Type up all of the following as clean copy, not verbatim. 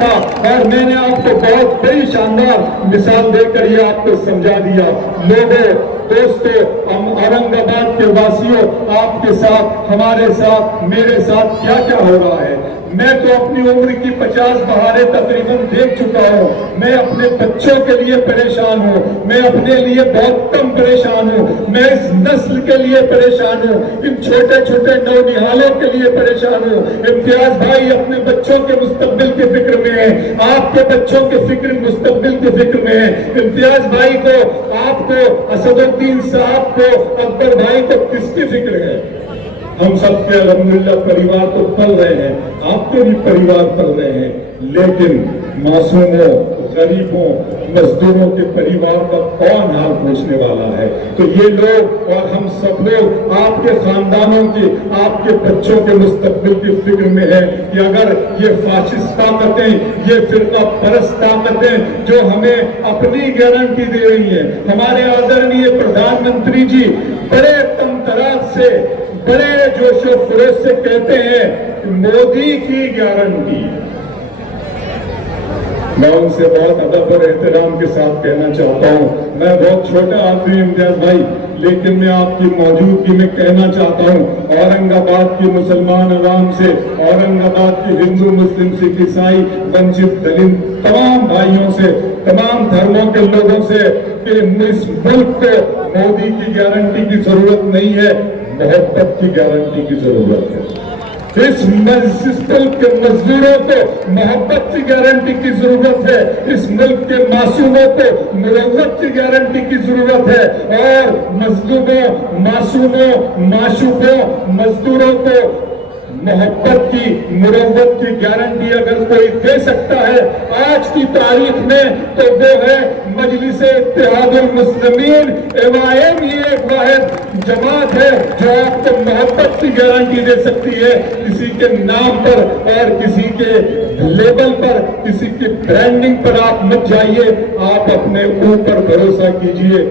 था और मैंने आपको बहुत बड़ी शानदार मिसाल देकर ये आपको समझा दिया। लोगों, दोस्तों, हम औरंगाबाद के वासियों, आपके साथ, हमारे साथ, मेरे साथ क्या क्या हो रहा है। मैं तो अपनी उम्र की 50 बहारें तकरीबन देख चुका हूँ। मैं अपने बच्चों के लिए परेशान हूँ, मैं अपने लिए बहुत कम परेशान हूँ, मैं इस नस्ल के लिए परेशान हूँ, इन छोटे छोटे नौनिहालों के लिए परेशान हूँ। इम्तियाज भाई अपने बच्चों के मुस्तकबिल की फिक्र में है, आपके बच्चों के फिक्र मुस्तकबिल की फिक्र में है। इम्तियाज भाई को, आपको, असदुद्दीन साहब को, अकबर भाई को किसकी फिक्र है? हम सबके अल्हम्दुलिल्लाह परिवार तो पल रहे हैं, आपके भी परिवार पल रहे हैं, लेकिन मासूमों, गरीबों, मजदूरों के परिवार का कौन हाल पूछने वाला है? तो ये लोग और हम सब लोग आपके खानदानों की, आपके बच्चों के मुस्तकबिल की फिक्र में है कि अगर ये फाशिस्ट ताकतें, ये फिरका परस्त ताकतें जो हमें अपनी गारंटी दे रही है, हमारे आदरणीय प्रधानमंत्री जी बड़े तमतराज से, बड़े जोशो खरोश से कहते हैं मोदी की गारंटी। मैं उनसे बहुत अदब और एहतराम के साथ कहना चाहता हूँ, मैं बहुत छोटा आदमी इम्तियाज भाई, लेकिन मैं आपकी मौजूदगी में कहना चाहता हूँ औरंगाबाद की मुसलमान अवाम से, औरंगाबाद की हिंदू, मुस्लिम, सिख, ईसाई, वंचित, दलित तमाम भाइयों से, तमाम धर्मों के लोगों से कि इस मुल्क को मोदी की गारंटी की जरूरत नहीं है, मोहब्बत की गारंटी की जरूरत है। इस मुल्क के मजदूरों को मोहब्बत की गारंटी की जरूरत है, इस मुल्क के मासूमों को मुरव्वत की गारंटी की जरूरत है, और मजलूमों, मासूमों, माशूकों, मजदूरों को मोहब्बत की, मुरव्वत की गारंटी अगर कोई दे सकता है आज की तारीख में, तो वो है मजलिस इत्तेहादुल मुस्लिमीन। MIM ये एक वाहिद जमात है जो आपको मोहब्बत की गारंटी दे सकती है। किसी के नाम पर और किसी के लेबल पर, किसी की ब्रांडिंग पर आप मत जाइए, आप अपने ऊपर भरोसा कीजिए,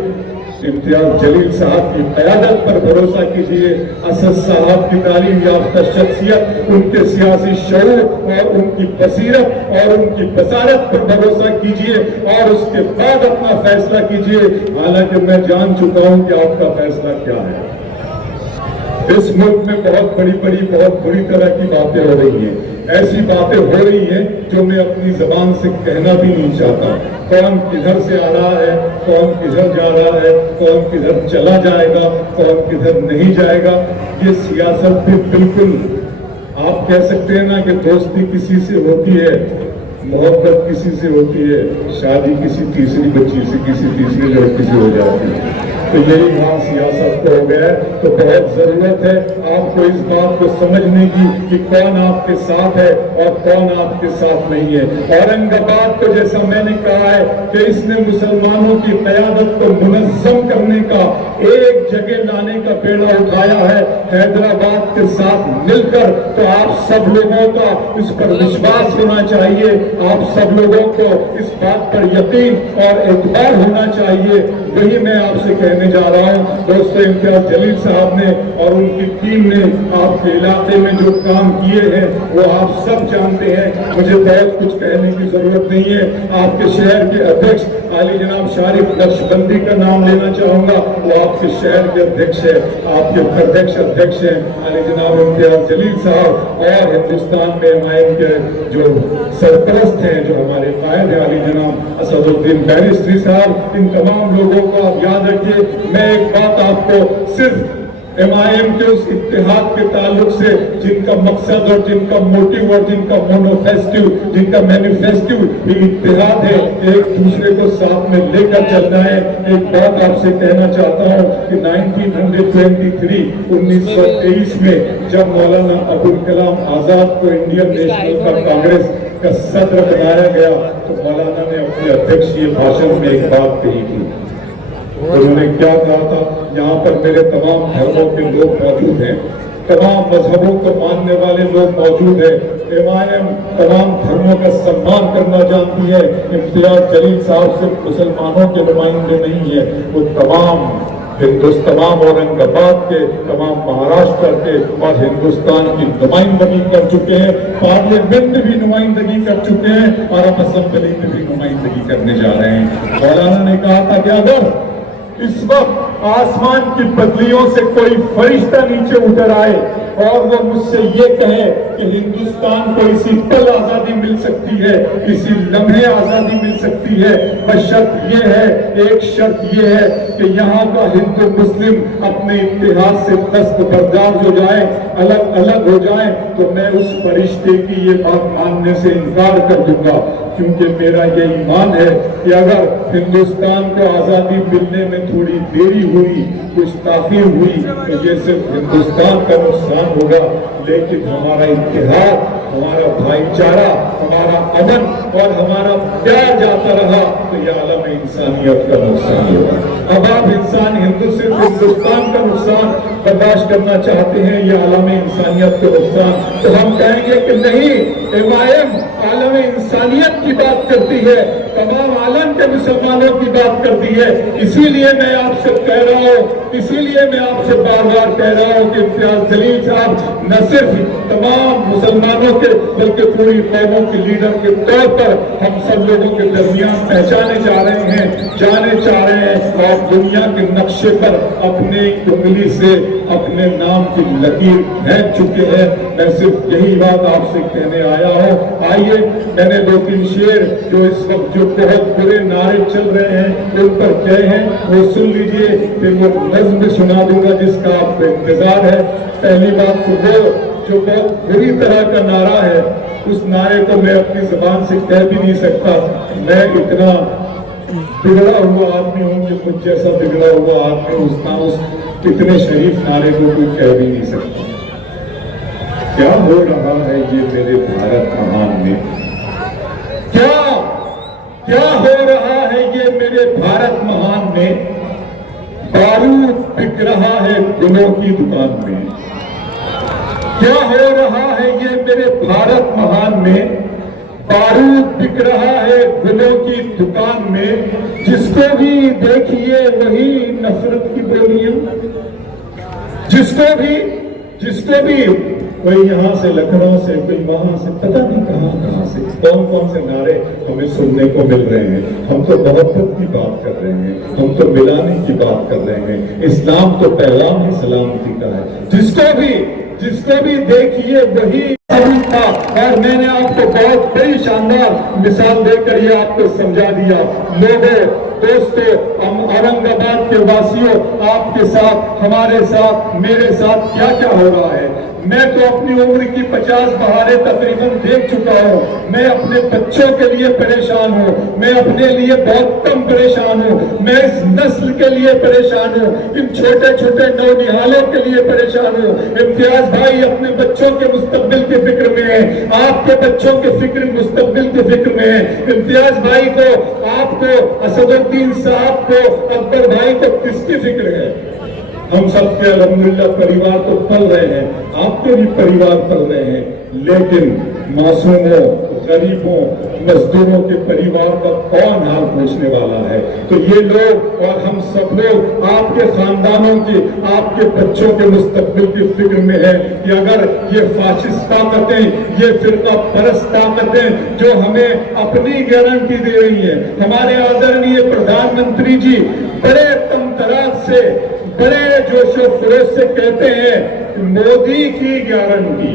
इम्तियाज जलील साहब की क़यादत पर भरोसा कीजिए, असद साहब की तालीम याफ्ता शख्सियत, उनके सियासी शऊर और उनकी बसीरत और उनकी बसारत पर भरोसा कीजिए और उसके बाद अपना फैसला कीजिए। हालांकि मैं जान चुका हूं कि आपका फैसला क्या है। इस मुल्क में बहुत बुरी तरह की बातें हो रही हैं, ऐसी बातें हो रही हैं जो मैं अपनी जबान से कहना भी नहीं चाहता। कौन किधर से आ रहा है, कौन किधर जा रहा है, कौन किधर चला जाएगा, कौन किधर नहीं जाएगा, ये सियासत भी बिल्कुल, आप कह सकते हैं ना कि दोस्ती किसी से होती है, मोहब्बत किसी से होती है, शादी किसी तीसरी बच्ची से, किसी तीसरी लड़की से हो जाती है। तो यही बात सियासत को हो गया है। तो बहुत जरूरत है आपको इस बात को समझने की कि कौन आपके साथ है और कौन आपके साथ नहीं है। औरंगाबाद को, जैसा मैंने कहा है कि इसने मुसलमानों की क़यादत को मुनज़्ज़म करने का, एक जगह लाने का बेड़ा उठाया है हैदराबाद के साथ मिलकर। तो आप सब लोगों का इस पर विश्वास होना चाहिए, आप सब लोगों को इस बात पर यकीन और एतबार होना चाहिए। वही मैं आपसे कहने जा रहा हूँ। दोस्तों, इम्तियाज जलील साहब ने और उनकी टीम ने आपके इलाके में जो काम किए हैं वो आप सब जानते हैं, मुझे बहुत कुछ कहने की जरूरत नहीं है। आपके शहर के अध्यक्ष आली जनाब शारिफ नक्शबंदी का नाम लेना चाहूंगा, वो आपके शहर के अध्यक्ष है, आपके प्रदेश अध्यक्ष हैं आली जनाब इम्तियाज जलील साहब, और हिंदुस्तान में MIM के जो सरपरस्त हैं, जो हमारे कायद है आली जनाब असदुद्दीन बैरिस्ट्री साहब। इन तमाम लोगों को आप याद रखिए। मैं एक बात आपको सिर्फ MIM के उस इत्तेहाद के ताल्लुक से, जिनका मकसद और जिनका मोटिव और जिनका मोनोफेस्टिव, जिनका मैनिफेस्टो भी इत्तेहाद है, एक दूसरे को साथ में लेकर चलना है। एक बात आपसे कहना चाहता हूँ कि 1923 में जब मौलाना अबुल कलाम आजाद को इंडियन नेशनल कांग्रेस का सदर बनाया गया, तो मौलाना ने अपने अध्यक्षीय भाषण में एक बात कही थी। उन्होंने क्या कहा था? यहाँ पर मेरे तमाम धर्मों के लोग मौजूद हैं, तमाम मजहबों को मानने वाले लोग मौजूद हैं। MIM तमाम धर्मों का सम्मान करना जानती है। इम्तियाज जलील साहब सिर्फ मुसलमानों के नुमाइंदे नहीं है, वो तमाम तमाम औरंगाबाद के, तमाम महाराष्ट्र के और हिंदुस्तान की नुमाइंदगी कर चुके हैं, पार्लियामेंट में भी नुमाइंदगी कर चुके हैं और अब असेंबली में भी नुमाइंदगी करने जा रहे हैं। मौलाना ने कहा था कि अगर इस वक्त आसमान की बदलियों से कोई फरिश्ता नीचे उतर आए और वो मुझसे ये कहे कि हिंदुस्तान को इसी पल आजादी मिल सकती है, इसी लम्हे आजादी मिल सकती है, बस शर्त ये है, एक शर्त ये है कि यहाँ का हिंदू मुस्लिम अपने इतिहास से दस्तबरदार हो जाए, अलग अलग हो जाए, तो मैं उस फरिश्ते की ये बात मानने से इनकार कर दूंगा। क्योंकि मेरा ये ईमान है कि अगर हिंदुस्तान को आजादी मिलने में थोड़ी देरी हुई, कुछ ताखीर हुई, तो ये सिर्फ हिंदुस्तान का नुकसान होगा, लेकिन हमारा इत्तेहाद, हमारा भाईचारा, हमारा अमन और हमारा प्यार जाता रहा तो यह आलम इंसानियत का नुकसान होगा। अब आप सिर्फ हिंदुस्तान का नुकसान बर्दाश्त करना चाहते हैं, ये आलम इंसानियत का नुकसान, तो हम कहेंगे कि नहीं, एमआईएम आलम इंसानियत की बात करती है, तमाम आलम के मुसलमानों की बात करती है। इसीलिए मैं आपसे कह रहा हूँ, इसीलिए मैं आपसे बार बार कह रहा हूँ कि इम्तियाज जलील साहब न सिर्फ तमाम मुसलमानों के बल्कि पूरी कौमों के लीडर के तौर पर हम सब लोगों के दरमियान पहचाने जा रहे हैं, जाने चाह रहे हैं और दुनिया के नक्शे पर अपने उंगली से अपने नाम की लकीर फेंक चुके हैं। मैं सिर्फ यही बात आपसे कहने आया हूँ। आइए, मैंने 2-3 शेर जो इस वक्त जो बहुत बुरे नारे चल रहे हैं उन पर कहे हैं, वो सुन लीजिए, फिर वो नज़्म भी सुना दूंगा जिसका आपको इंतजार है। पहली बात तो वो जो बहुत बुरी तरह का नारा है, उस नारे को मैं अपनी जुबान से कह भी नहीं सकता। मैं इतना बिगड़ा हुआ आदमी हूँ कि मुझ जैसा बिगड़ा हुआ आदमी उस इतने शरीफ नारे को कोई कह भी नहीं सकता। क्या हो रहा है ये मेरे भारत महान में, क्या हो रहा है ये मेरे भारत महान में, बारूद बिक रहा है गुलों की दुकान में। क्या हो रहा है ये मेरे भारत महान में, बारूद बिक रहा है गुलों की दुकान में। जिसको भी देखिए वही नफरत की बोलियां, जिसको भी कोई यहाँ से लखनऊ से, कोई वहां से, पता नहीं कहां से कौन कौन से नारे हमें सुनने को मिल रहे हैं। हम तो मोहब्बत की बात कर रहे हैं, हम तो मिलाने की बात कर रहे हैं। इस्लाम तो पैगाम ही सलामती का है। जिसको भी देखिए वही था। और मैंने आपको बहुत बड़ी शानदार मिसाल देकर ये आपको समझा दिया। लोगों, दोस्तों, हम औरंगाबाद के वासियों, आपके साथ, हमारे साथ, मेरे साथ क्या क्या हो रहा है। मैं तो अपनी उम्र की 50 बहारें तकरीबन देख चुका हूँ। मैं अपने बच्चों के लिए परेशान हूँ, मैं अपने लिए बहुत कम परेशान हूँ, मैं इस नस्ल के लिए परेशान हूँ, इन छोटे छोटे नौनिहालों के लिए परेशान हूँ। इम्तियाज भाई अपने बच्चों के मुस्तकबिल के फिक्र में है, आपके बच्चों के फिक्र मुस्तकबिल के फिक्र में है। इम्तियाज भाई को, आपको, असदुद्दीन साहब को, अकबर भाई को किसकी फिक्र है। हम सबके अल्हम्दुलिल्लाह परिवार तो पल रहे हैं, आपके भी परिवार पल रहे हैं, लेकिन मासूमों, गरीबों, मजदूरों के परिवार का कौन हाल पूछने वाला है। तो ये लोग और हम सब लोग आपके खानदानों की, आपके बच्चों के मुस्तकबिल की फिक्र में है कि अगर ये फाशिस्ट ताकतें, ये फिरका परस्त ताकतें जो हमें अपनी गारंटी दे रही है, हमारे आदरणीय प्रधानमंत्री जी बड़े तमतराज से, बड़े जोशो खरोश से कहते हैं मोदी की गारंटी।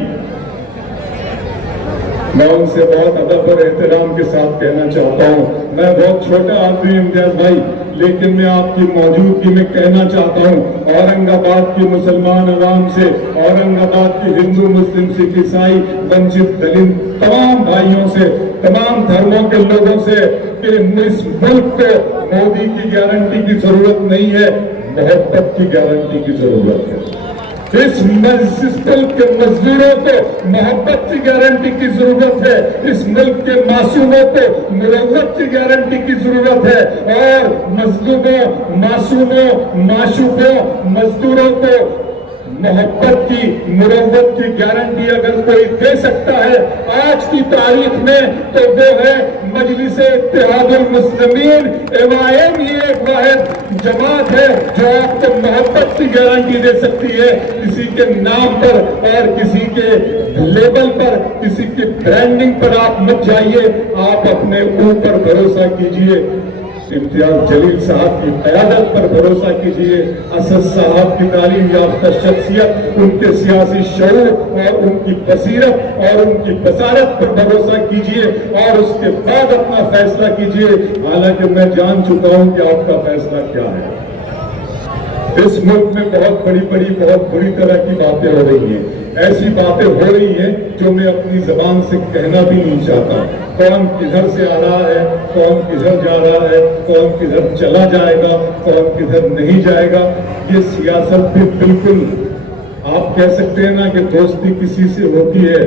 मैं उनसे बहुत अदब और एहतराम के साथ कहना चाहता हूँ, मैं बहुत छोटा आदमी इम्तियाज भाई, लेकिन मैं आपकी मौजूदगी में कहना चाहता हूँ औरंगाबाद की मुसलमान अवाम से, औरंगाबाद की हिंदू, मुस्लिम, सिख, ईसाई, वंचित, दलित तमाम भाइयों से, तमाम धर्मों के लोगों से कि इस मुल्क को मोदी की गारंटी की जरूरत नहीं है, मोहब्बत की गारंटी की जरूरत है। इस मुल्क के मजदूरों को मोहब्बत की गारंटी की जरूरत है, इस मुल्क के मासूमों को मुरव्वत की गारंटी की जरूरत है, और मजलूमों, मासूमों, माशूकों, मजदूरों को मोहब्बत की, मुरव्वत की गारंटी अगर कोई दे सकता है आज की तारीख में तो वो है मजलिस इत्तेहादुल मुस्लिमीन। MIM ये एक वाहिद जमात है जो आपको मोहब्बत की गारंटी दे सकती है। किसी के नाम पर और किसी के लेबल पर, किसी की ब्रांडिंग पर आप मत जाइए, आप अपने ऊपर भरोसा कीजिए। इम्तियाज जलील साहब की क़यादत पर भरोसा कीजिए। असद साहब की तालीम याफ्ता शख्सियत, उनके सियासी शऊर और उनकी बसीरत और उनकी बसारत पर भरोसा कीजिए और उसके बाद अपना फैसला कीजिए। हालांकि मैं जान चुका हूं कि आपका फैसला क्या है। इस मुल्क में बहुत बुरी तरह की बातें हो रही हैं। ऐसी बातें हो रही हैं जो मैं अपनी जबान से कहना भी नहीं चाहता। कौन किधर से आ रहा है, कौन किधर जा रहा है, कौन किधर चला जाएगा, कौन किधर नहीं जाएगा, ये सियासत भी बिल्कुल आप कह सकते हैं ना कि दोस्ती किसी से होती है,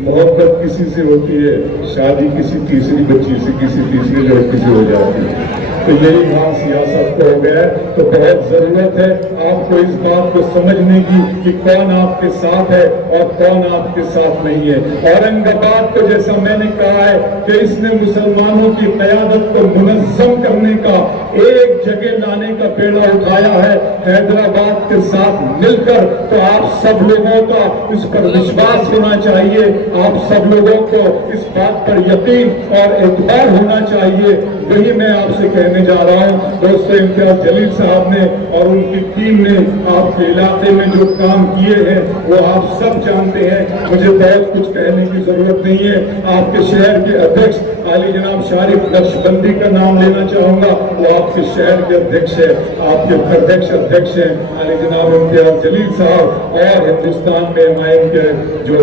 मोहब्बत किसी से होती है, शादी किसी तीसरी बच्ची से, किसी तीसरी लड़की से हो जाती है। तो यही हाल सियासत को हो गया है। तो बहुत जरूरत है आपको इस बात को समझने की कि कौन आपके साथ है और कौन आपके साथ नहीं है। औरंगाबाद को जैसा मैंने कहा है कि इसने मुसलमानों की क़यादत को मुनज़्ज़म करने का, एक जगह लाने का बेड़ा उठाया है हैदराबाद के साथ मिलकर। तो आप सब लोगों का इस पर विश्वास होना चाहिए, आप सब लोगों को इस बात पर यकीन और एतबार होना चाहिए। वही मैं आपसे कहने जा रहा हूं। दोस्तों, इम्तियाज जलील साहब ने और उनकी टीम ने आपके इलाके में जो काम किए हैं वो आप सब जानते हैं, मुझे बहुत कुछ कहने की जरूरत नहीं है। आपके शहर के अध्यक्ष आली जनाब शारिफ नक्शबंदी का नाम लेना चाहूंगा, वो आपके शहर के अध्यक्ष है, आपके प्रदेश अध्यक्ष हैं आली जनाब इम्तियाज जलील साहब, और हिंदुस्तान में MIM के जो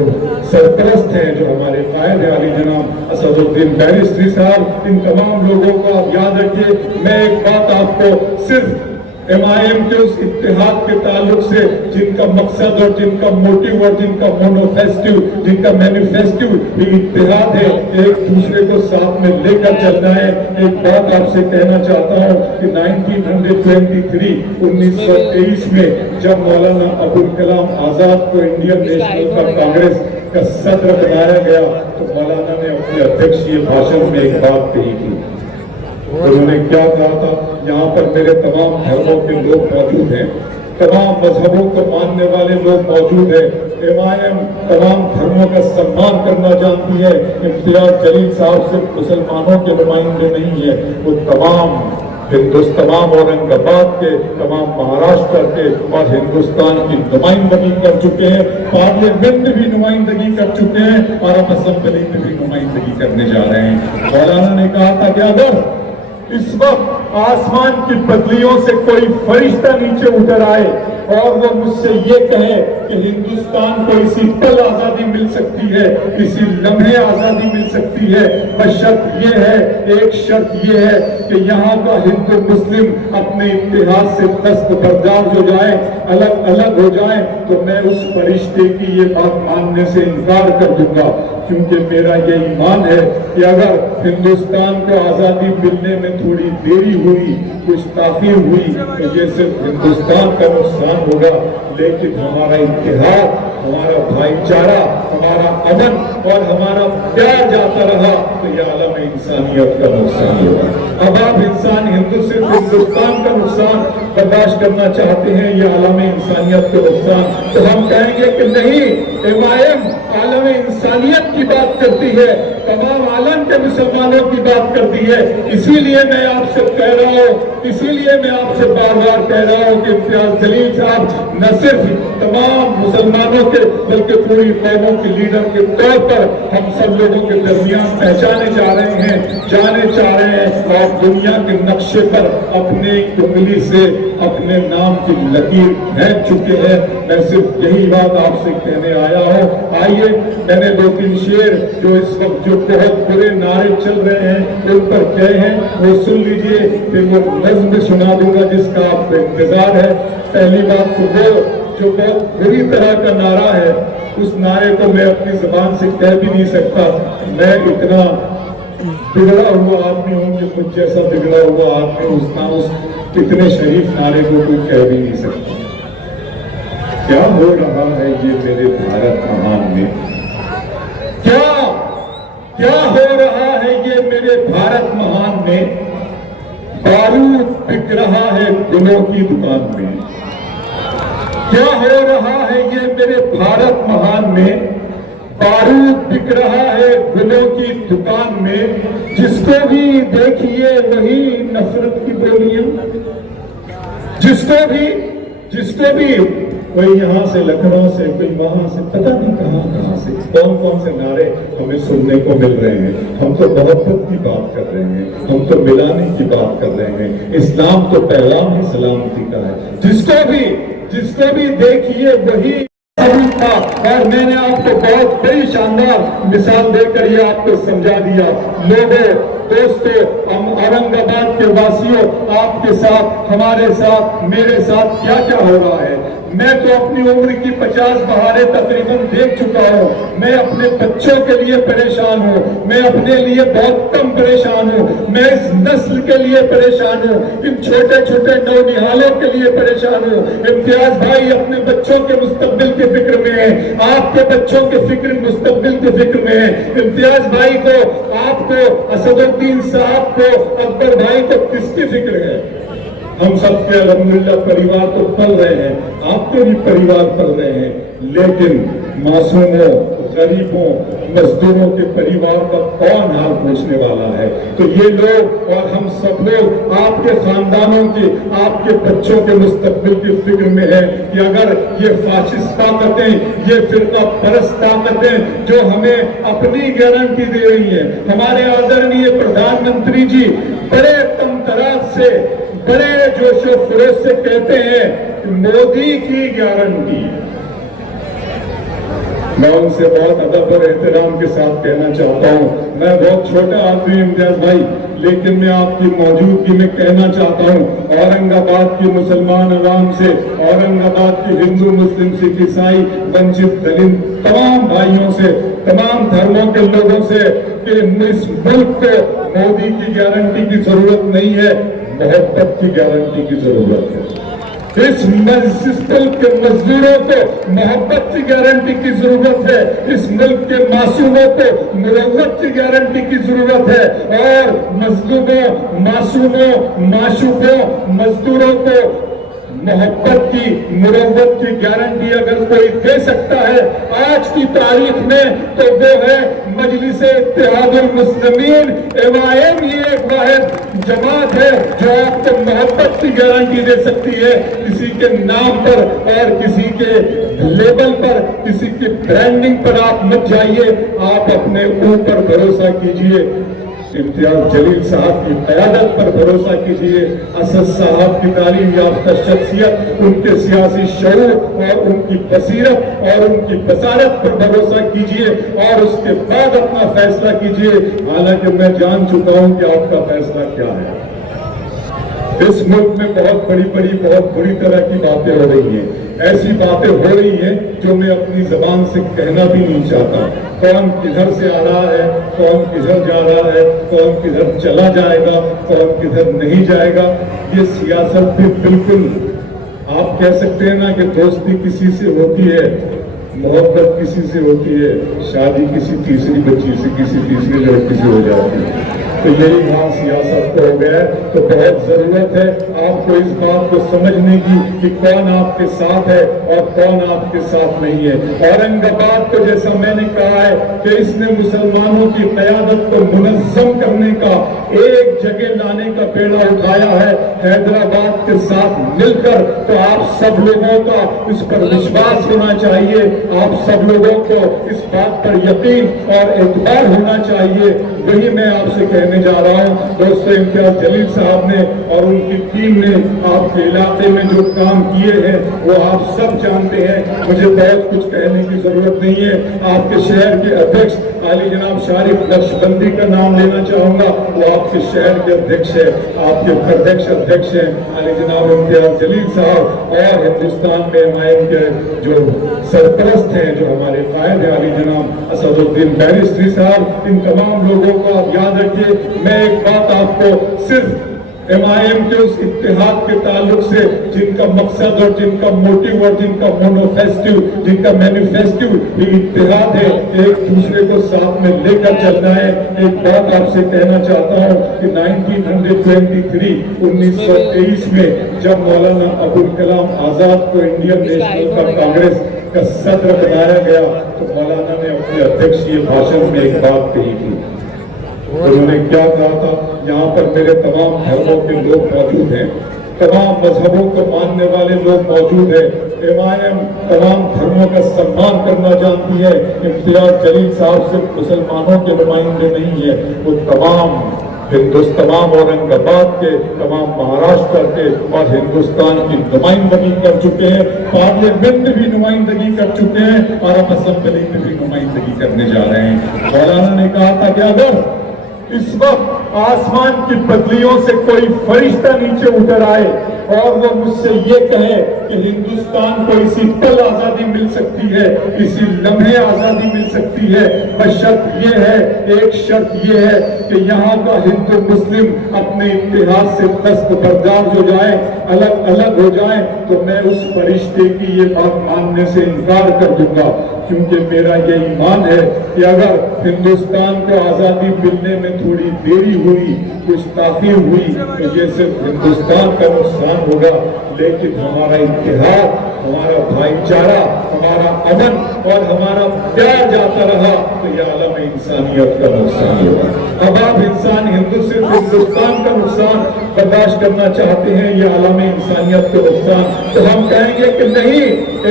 सरपरस्त हैं, जो हमारे कायद हैं आली जनाब असदुद्दीन बैरिस्ट्री साहब। इन तमाम लोगों को आप याद रखिए। मैं एक बात आपको सिर्फ MIM के उस इत्तेहाद के ताल्लुक से, जिनका मकसद और जिनका मोटिव और जिनका मोनोफेस्टिव, जिनका मैनिफेस्टिव इत्तेहाद है, एक दूसरे को साथ में लेकर चलना है। एक बात आपसे कहना चाहता हूं कि 1923 में जब मौलाना अबुल कलाम आजाद को इंडियन नेशनल कांग्रेस का सदर बनाया गया तो मौलाना ने अपने अध्यक्षीय भाषण में एक बात कही थी। उन्होंने क्या कहा था? यहाँ पर मेरे तमाम धर्मों के लोग मौजूद हैं, तमाम मजहबों को मानने वाले लोग मौजूद हैं। MIM तमाम धर्मों का सम्मान करना जानती है। इम्तियाज जलील साहब सिर्फ मुसलमानों के नुमाइंदे नहीं है, वो तमाम औरंगाबाद के, तमाम महाराष्ट्र के और हिंदुस्तान की नुमाइंदगी कर चुके हैं। पार्लियामेंट में भी नुमाइंदगी कर चुके हैं और अब असेंबली में भी नुमाइंदगी करने जा रहे हैं। मौलाना ने कहा था कि अगर इस वक्त आसमान की बदलियों से कोई फरिश्ता नीचे उतर आए और वो मुझसे ये कहे कि हिंदुस्तान को इसी पल आजादी मिल सकती है, इसी लम्हे आजादी मिल सकती है, बस शर्त ये है, एक शर्त ये है कि यहाँ का हिंदू मुस्लिम अपने इतिहास से दस्तबरदार हो जाए, अलग अलग हो जाए, तो मैं उस फरिश्ते की ये बात मानने से इनकार कर दूंगा। क्योंकि मेरा ये ईमान है कि अगर हिंदुस्तान को आजादी मिलने में थोड़ी देरी हुई, कुछ ताखीर हुई, तो ये सिर्फ हिंदुस्तान का नुकसान होगा, लेकिन हमारा इत्तेहाद, हमारा भाईचारा, हमारा अमन और हमारा प्यार जाता रहा तो ये आलम इंसानियत का नुकसान होगा। अब आप सिर्फ हिंदुस्तान का नुकसान बर्दाश्त करना चाहते हैं, ये आलम इंसानियत का नुकसान, तो हम कहेंगे कि नहीं, MIM आलम इंसानियत की बात करती है, तमाम आलम के मुसलमानों की बात करती है। इसीलिए मैं आपसे कह रहा हूँ, इसीलिए मैं आपसे बार बार कह रहा हूँ कि इम्तियाज जलील साहब न सिर्फ तमाम मुसलमानों के बल्कि पूरी कौमों के लीडर के तौर पर हम सब लोगों के दरमियान पहचाने जा रहे हैं, जाने चाह रहे हैं और दुनिया के नक्शे पर अपने उंगली से अपने नाम की लकीर फेंक चुके हैं। मैं सिर्फ यही बात आपसे कहने आया हूँ। आइए, मैंने 2-3 शेर जो इस वक्त जो बहुत बुरे नारे चल रहे हैं उन पर कहे हैं, वो सुन लीजिए, फिर वो नज़्म भी सुना दूंगा जिसका आपको इंतजार है। पहली बात तो वो जो बहुत बुरी तरह का नारा है, उस नारे को मैं अपनी जुबान से कह भी नहीं सकता। मैं इतना बिगड़ा हुआ आदमी हूँ कि मुझ जैसा बिगड़ा हुआ आदमी उस इतने शरीफ नारे को कोई कह भी नहीं सकता। क्या हो रहा है ये मेरे भारत महान में, क्या हो रहा है ये मेरे भारत महान में। बारूद बिक रहा है गुलों की दुकान में। क्या हो रहा है ये मेरे भारत महान में, बारूद बिक रहा है गुलों की दुकान में। जिसको भी देखिए वही नफरत की बोलियां, जिसको भी कोई यहाँ से लखनऊ से, कोई वहां से, पता नहीं कहां से कौन कौन से नारे हमें सुनने को मिल रहे हैं। हम तो मोहब्बत की बात कर रहे हैं, हम तो मिलाने की बात कर रहे हैं। इस्लाम तो पैगाम ही सलामती का है। जिसको भी देखिए वही था। और मैंने आपको बहुत बड़ी शानदार मिसाल देकर ये आपको समझा दिया। लोगों, दोस्तों, हम औरंगाबाद के वासियों, आपके साथ, हमारे साथ, मेरे साथ क्या क्या हो रहा है। मैं तो अपनी उम्र की 50 बहारें तकरीबन देख चुका हूँ। मैं अपने बच्चों के लिए परेशान हूँ, मैं अपने लिए बहुत कम परेशान हूँ, मैं इस नस्ल के लिए परेशान हूँ, इन छोटे छोटे नौनिहालों के लिए परेशान हूँ। इम्तियाज भाई अपने बच्चों के मुस्तकबिल की फिक्र में है, आपके बच्चों के मुस्तकबिल की फिक्र में है। इम्तियाज भाई को, आपको, असदुद्दीन साहब को, अकबर भाई को किसकी फिक्र है। हम सबके अल्हम्दुलिल्लाह परिवार तो पल रहे हैं, आपके भी परिवार पल रहे हैं, लेकिन मासूमों, गरीबों, मजदूरों के परिवार का कौन हाल पूछने वाला है। तो ये लोग और हम सब लोग आपके खानदानों की, आपके बच्चों के मुस्तकबिल की फिक्र में है कि अगर ये फाशिस्ट ताकतें, ये फिरका परस्त ताकतें जो हमें अपनी गारंटी दे रही है, हमारे आदरणीय प्रधानमंत्री जी बड़े तमतराज से, बड़े जोशो खरोश से कहते हैं कि मोदी की गारंटी। मैं उनसे बहुत अदब और एहतराम के साथ कहना चाहता हूँ, मैं बहुत छोटा आदमी इम्तियाज भाई, लेकिन मैं आपकी मौजूदगी में कहना चाहता हूँ, औरंगाबाद की मुसलमान अवाम से, औरंगाबाद की हिंदू, मुस्लिम, सिख, ईसाई, वंचित, दलित तमाम भाइयों से, तमाम धर्मों के लोगों से कि इस मुल्क को मोदी की गारंटी की जरूरत नहीं है, मोहब्बत की गारंटी की जरूरत है। इस मुल्क के मजदूरों को मोहब्बत की गारंटी की जरूरत है, इस मुल्क के मासूमों को मुरव्वत की गारंटी की जरूरत है, और मजलूमों, मासूमों, माशूकों, मजदूरों को मोहब्बत की, मुरव्वत की गारंटी अगर कोई दे सकता है आज की तारीख में, तो वो है मजलिस इत्तेहादुल मुस्लिमीन एवाएम। ये एक वाहिद जमात है जो आपको मोहब्बत की गारंटी दे सकती है। किसी के नाम पर और किसी के लेबल पर, किसी की ब्रांडिंग पर आप मत जाइए, आप अपने ऊपर भरोसा कीजिए। इम्तियाज जलील साहब की क़यादत पर भरोसा कीजिए, असद साहब की तालीम याफ्ता शख्सियत, उनके सियासी शऊर और उनकी बसीरत और उनकी बसारत पर भरोसा कीजिए और उसके बाद अपना फैसला कीजिए। हालांकि मैं जान चुका हूं कि आपका फैसला क्या है। इस मुल्क में बहुत बुरी तरह की बातें हो रही हैं, ऐसी बातें हो रही हैं जो मैं अपनी जबान से कहना भी नहीं चाहता। कौन किधर से आ रहा है, कौन किधर जा रहा है, कौन किधर चला जाएगा, कौन किधर नहीं जाएगा, ये सियासत भी बिल्कुल, आप कह सकते हैं ना कि दोस्ती किसी से होती है, मोहब्बत किसी से होती है, शादी किसी तीसरी बच्ची से, किसी तीसरी लड़की से हो जाती है। तो यही वहां सियासत को हो गया है। तो बहुत जरूरत है आपको इस बात को समझने की कि कौन आपके साथ है और कौन आपके साथ नहीं है। औरंगाबाद को, जैसा मैंने कहा है कि इसने मुसलमानों की क़यादत को मुनज़्ज़म करने का, एक जगह लाने का बेड़ा उठाया है हैदराबाद के साथ मिलकर। तो आप सब लोगों का इस पर विश्वास होना चाहिए, आप सब लोगों को इस बात पर यकीन और एतबार होना चाहिए। वही मैं आपसे कहने जा रहा हूं। दोस्तों, इम्तियाज जलील साहब ने और उनकी टीम ने आपके इलाके में जो काम किए हैं वो आप सब जानते हैं, मुझे बहुत कुछ कहने की जरूरत नहीं है। आपके शहर के अध्यक्ष आली जनाब शारिफ नक्शबंदी का नाम लेना चाहूंगा, वो आपके शहर के अध्यक्ष है, आपके प्रदेश अध्यक्ष हैं आली जनाब इम्तियाज जलील साहब, और हिंदुस्तान में MIM के जो सरपरस्त हैं, जो हमारे कायद हैं आली जनाब असदुद्दीन बैरिस्ट्री साहब। इन तमाम लोगों को आप याद रखिए। मैं एक बात आपको सिर्फ MIM के उस इत्तेहाद के ताल्लुक से जिनका मकसद और जिनका मोटिव और जिनका मोनोफेस्टिव, जिनका मैनिफेस्टिव ये इत्तेहाद है, एक दूसरे को साथ में लेकर चलना है। एक बात आपसे कहना चाहता हूँ कि 1923 में जब मौलाना अबुल कलाम आजाद को इंडियन नेशनल कांग्रेस का सदर बनाया गया तो मौलाना ने अपने अध्यक्षीय भाषण में एक बात कही थी। उन्होंने क्या कहा था? यहाँ पर मेरे तमाम धर्मों के लोग मौजूद हैं, तमाम मजहबों को मानने वाले लोग मौजूद हैं। MIM तमाम धर्मों का सम्मान करना जानती है। इम्तियाज जलील साहब सिर्फ मुसलमानों के नुमाइंदे नहीं है, वो तमाम औरंगाबाद के, तमाम महाराष्ट्र के और हिंदुस्तान की नुमाइंदगी कर चुके हैं। पार्लियामेंट में भी नुमाइंदगी कर चुके हैं और अब असेंबली में भी नुमाइंदगी करने जा रहे हैं। मौलाना ने कहा था कि अगर इस वक्त आसमान की बदलियों से कोई फरिश्ता नीचे उतर आए और वो मुझसे ये कहे कि हिंदुस्तान को इसी पल आजादी मिल सकती है, इसी लम्हे आजादी मिल सकती है, बस शर्त ये है, एक शर्त ये है कि यहाँ का हिंदू मुस्लिम अपने इतिहास से दस्तबरदार हो जाए, अलग अलग हो जाए, तो मैं उस फरिश्ते की ये बात मानने से इनकार कर दूंगा। क्योंकि मेरा ये ईमान है कि अगर हिंदुस्तान को आजादी मिलने में थोड़ी देरी हुई, कुछ ताखीर हुई, तो ये सिर्फ हिंदुस्तान का नुकसान होगा, लेकिन हमारा इत्तेहाद, हमारा भाईचारा, हमारा अमन और हमारा प्यार जाता रहा तो ये आलम इंसानियत का नुकसान होगा। अब आप इंसान सिर्फ हिंदुस्तान का नुकसान बर्दाश्त करना चाहते हैं, ये आलम इंसानियत का नुकसान, तो हम कहेंगे कि नहीं,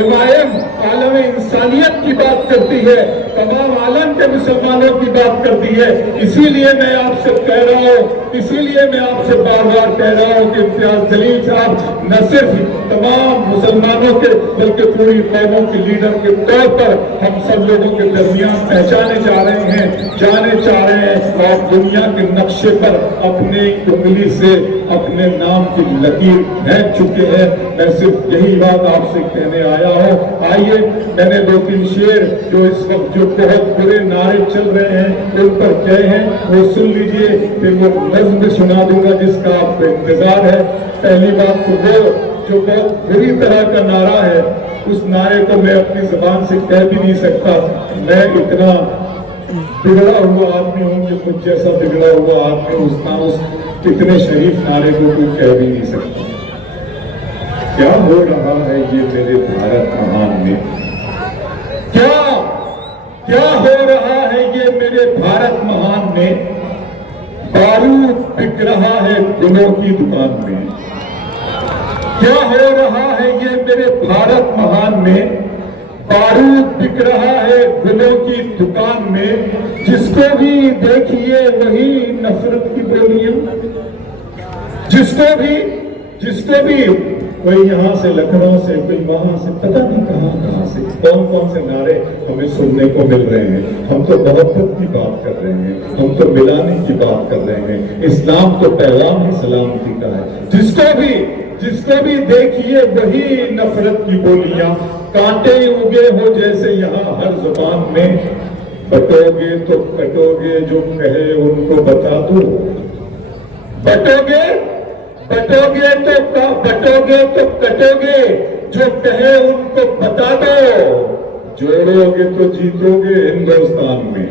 MIM आलम इंसानियत की बात करती है, तमाम आलम के मुसलमानों की बात करती है। इसीलिए मैं आपसे कह रहा हूँ, इसीलिए मैं आपसे बार बार कह रहा हूँ कि इम्तियाज जलील साहब न सिर्फ तमाम मुसलमानों के बल्कि पूरी कौमों के लीडर के तौर पर हम सब लोगों के दरमियान पहचाने जा रहे हैं, जाने चाह रहे हैं और दुनिया के नक्शे पर अपनी उंगली से अपने नाम की लकीर फेंक चुके हैं। मैं सिर्फ यही बात आपसे कहने आया हूँ। आइए, मैंने 2-3 शेर जो इस वक्त जो बहुत बुरे नारे चल रहे हैं उन पर कहे हैं, वो सुन लीजिए, फिर वो नज़्म भी सुना दूंगा जिसका आपको इंतजार है। पहली बात तो वो जो बहुत बुरी तरह का नारा है, उस नारे को मैं अपनी जुबान से कह भी नहीं सकता। मैं इतना बिगड़ा हुआ आदमी हूँ कि मुझ जैसा बिगड़ा हुआ आदमी उस इतने शरीफ नारे को कोई कह भी नहीं सकता। क्या हो रहा है ये मेरे भारत महान में, क्या हो रहा है ये मेरे भारत महान में, बारूद बिक रहा है गुलों की दुकान में। क्या हो रहा है ये मेरे भारत महान में, बारूद बिक रहा है गुलों की दुकान में, जिसको भी देखिए वही नफरत की बोलियां, जिसको भी कोई यहाँ से लखनऊ से, कोई वहां से, पता नहीं कहां से कौन कौन से नारे हमें सुनने को मिल रहे हैं। हम तो मोहब्बत की बात कर रहे हैं, हम तो मिलाने की बात कर रहे हैं। इस्लाम तो पैगाम ही सलामती का है। जिसको भी देखिए वही नफरत की बोलियां, कांटे उगे हो जैसे यहाँ हर जुबान में, बटोगे तो कटोगे जो कहे उनको बता दो, बटोगे तो कटोगे जो कहे उनको बता दो, जोड़ोगे तो जीतोगे हिंदुस्तान में,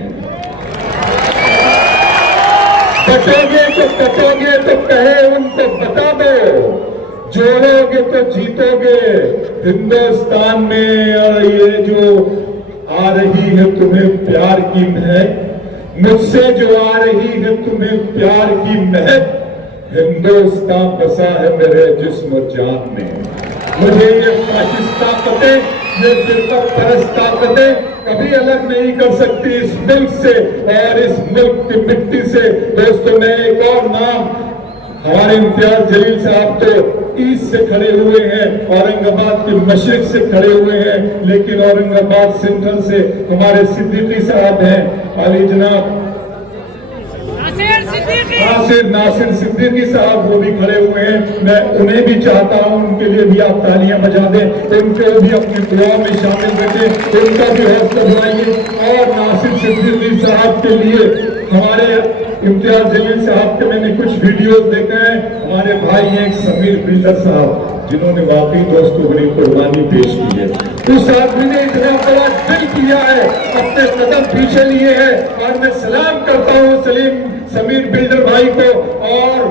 बटोगे तो कटोगे तो कहे उनको बता दो, जोड़ोगे तो जीतोगे हिंदुस्तान में। और ये जो आ रही है तुम्हें प्यार की महक, मुझसे जो आ रही है तुम्हें प्यार की महक, हिंदुस्तान बसा है मेरे जिस्म जान में। मुझे ये फाशिस्ट ताकतें, ये फिरकत परस्त ताकतें कभी अलग नहीं कर सकती इस मुल्क से और इस मुल्क की मिट्टी से। दोस्तों, मैं एक और नाम, हमारे इम्तियाज जलील साहब तो ईस्ट से खड़े हुए हैं, औरंगाबाद के मशरिक से खड़े हुए हैं, लेकिन औरंगाबाद सेंट्रल से हमारे सिद्दीकी साहब हैं, अली जनाब नासिर सिद्दीकी साहब वो भी खड़े हुए हैं, मैं उन्हें भी चाहता हूं, उनके लिए भी आप तालियां बजा दें, उनको भी अपनी दुआ में शामिल रखें, उनका भी हौसला बढ़ाइए। और नासिर सिद्दीकी साहब के लिए हमारे इम्तियाज जलील साहब के मैंने कुछ वीडियोस देखे हैं, हमारे भाई हैं समीर बिल्डर साहब, जिन्होंने वाकई दोस्तों बड़ी कुर्बानी पेश की है। उस आदमी ने इतना बड़ा दिल किया है, अपने कदम पीछे लिए हैं, और मैं सलाम करता हूँ समीर बिल्डर भाई को। और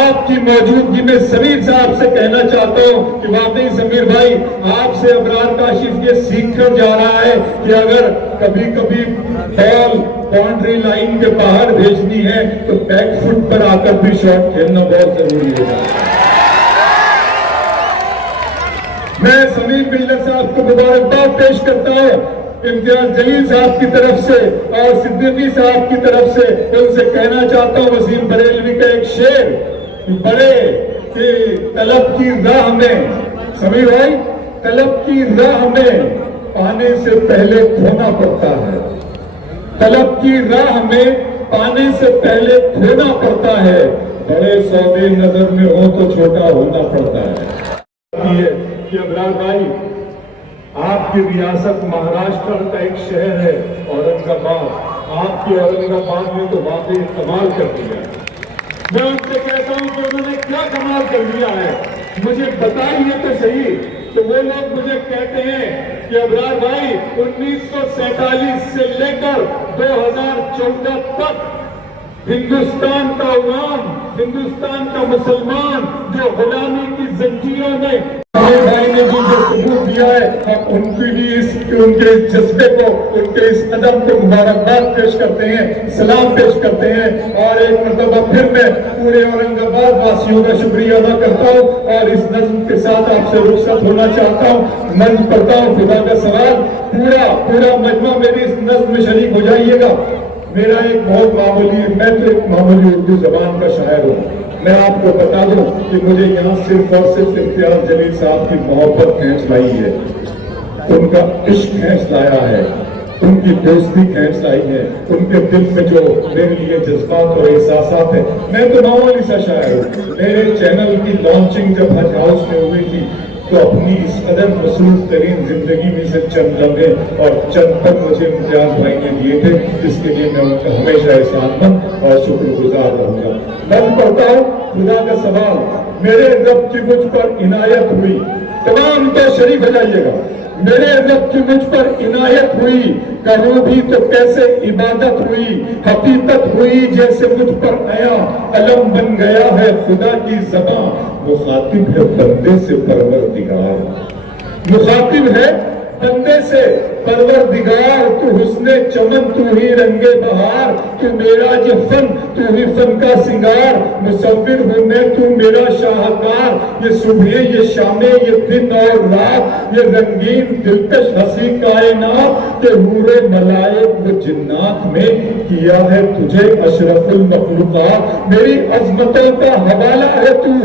आपकी मौजूदगी में समीर साहब से कहना चाहता हूँ कि वाकई समीर भाई, आपसे अबरार काशिफ ये सीख कर जा रहा है कि अगर कभी कभी बॉल बाउंड्री लाइन के बाहर भेजनी है तो बैक फुट पर आकर भी शॉट खेलना बहुत जरूरी होगा। मैं समीर बिल्डर साहब को मुबारकबाद पेश करता हूँ इम्तियाज जलील साहब की तरफ से और सिद्दीकी साहब की तरफ से। उनसे कहना चाहता हूँ वसीम बरेलवी का एक शेर, बड़े कि तलब की राह में, समीर भाई, तलब की राह में पाने से पहले खोना पड़ता है, तलब की राह में पाने से पहले खोना पड़ता है, बड़े सौदे नजर में हो तो छोटा होना पड़ता है। कि अबरार भाई, आपकी रियासत महाराष्ट्र का एक शहर है औरंगाबाद, आपकी औरंगाबाद ने तो वाकई कमाल कर दिया। मैं उनसे कहता हूं कि उन्होंने क्या कमाल कर दिया है, मुझे बताइए तो सही। तो वो लोग मुझे कहते हैं कि अबरार भाई 1947 से लेकर 2014 तक हिंदुस्तान का अवाम, हिंदुस्तान का मुसलमान जो गुलामी की जंजीरों में भाई ने भी जो सबूत दिया है, हम उनकी भी उनके जज्बे को, उनके इस कदम को मुबारकबाद पेश करते हैं, सलाम पेश करते हैं। और एक मरतबा फिर मैं पूरे औरंगाबाद वासियों का शुक्रिया अदा करता हूँ और इस नज्म के साथ आपसे रुखसत होना चाहता हूँ। मंच पढ़ता हूँ खुदा का सवाल, पूरा मजमा मेरी इस नज्म में शरीक हो जाइएगा। मेरा एक बहुत मामूली, मैं तो एक मामूली उर्दू जबान का शायर हूँ। मैं आपको बता दूं कि मुझे यहाँ सिर्फ और सिर्फ इम्तियाज जलील साहब की मोहब्बत खींच लाई है, उनका इश्क खींच लाया है, उनकी दोस्ती खींच लाई है, उनके दिल में जो मेरे लिए जज्बात और एहसासात है। मैं तो मामूली सा शायर हूँ। मेरे चैनल की लॉन्चिंग जब हज हाउस में हुई थी तो अपनी इस कदर मसरूफ तरीन जिंदगी में से चंद लम्हे और चंद पल मुझे इम्तियाज भाई ने दिए थे, जिसके लिए मैं उनका हमेशा एहसानमंद और शुक्रगुजार रहूंगा। मैं पढ़ता हूँ खुदा का सवाल, मेरे रब की मुझ पर इनायत हुई, तमाम तो शरीफ हो जाइएगा, मेरे रब की मुझ पर इनायत हुई, करूं भी तो कैसे इबादत हुई, हकीकत हुई जैसे मुझ पर आया, अलम बन गया है खुदा की ज़बां, मुखातिब है बंदे से परवरदिगार, मुखातिब है बंदे से परवरदिगार, तू हुस्ने चमन, तू ही रंगे बहार, तू मेरा जो फन, तू ही फन का सिंगार, मुसव्विर हूँ मैं, तू मेरा शाहकार, ये सुबह ये शामें ये दिन और रात, ये रंगीन दिलकश हंसी कायनात के हूरे मलाइक व जिन्नात में किया है तुझे अशरफुल मखलूकात, मेरी अजमतों का हवाला है तू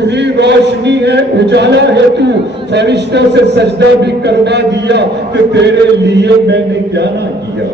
ही रोशनी है उजाला है तू, फरिश्तों से सजदा भी करवा दिया कि तेरे लिए मैंने क्या ना किया,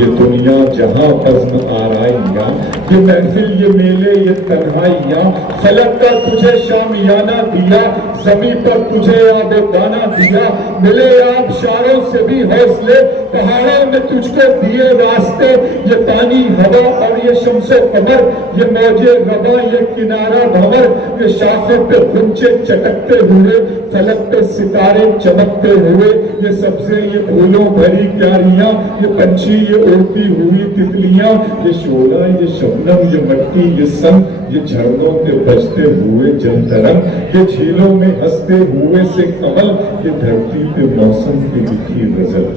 ये दुनिया जहां बज़्म आराइयां, ये महफिल ये मेले ये तन्हाइयां, फलक का तुझे शामियाना दिया, ज़मीं पर तुझे आबो दाना दिया, मिले आप शारों से भी हौसले, पहाड़ों में तुझको दिए रास्ते, ये पानी हवा और ये शम्सो कमर, ये मौजे रवा ये किनारा भंवर, ये शाखों पे गुंचे चटकते हुए, फलक पे सितारे चमकते हुए, ये सबसे ये फूलों भरी क्यारियां, ये पंछी ये उड़ती हुई तितलियां, ये शोला ये शबनम ये मट्टी ये सन, ये झरनों के बजते हुए जल तरंग, ये झीलों में हंसते हुए से कमल, ये धरती पे मौसम की लिखी गजल,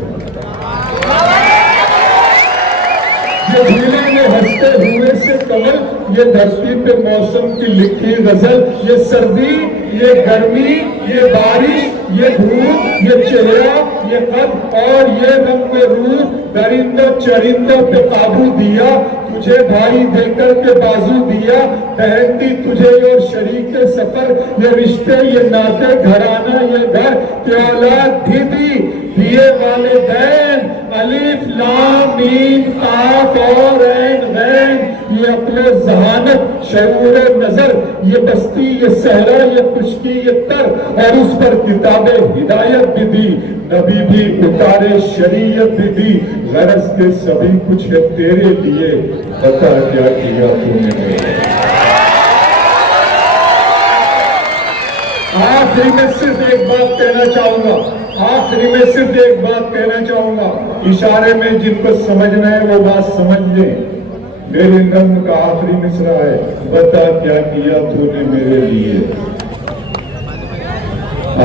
ये झीलों में हंसते हुए से कमल, ये धरती पे मौसम की लिखी गजल, ये सर्दी ये गर्मी ये बारिश ये धूप ये चेहरा ये कद और ये रंग रूप, दरिंदों चरिंदों पे काबू दिया, तुझे भाई देकर के बाजू दिया, बहनती तुझे और शरीके सफर, ये रिश्ते ये नाते घराना ये घर, के औलाद दीदी दिए वाले बैन, अलिफ लाम मीम काफ और ऐन गैन, ये و ذہانت، شعور و نظر، یہ بستی، یہ صحرا، یہ خشکی، یہ تر، اور اس پر کتاب ہدایت بھی دی، نبی بھی اتارے، شریعت بھی دی، غرض کے سبھی کچھ ہے تیرے لیے، بتا کیا کیا تو نے میرے لیے۔ آخری میں صرف ایک بات کہنا چاہوں گا، اشارے میں جن کو سمجھنا ہے وہ بات سمجھ لیں۔ میرے نظم کا آخری مصرع ہے، بتا کیا کیا تو نے میرے لیے۔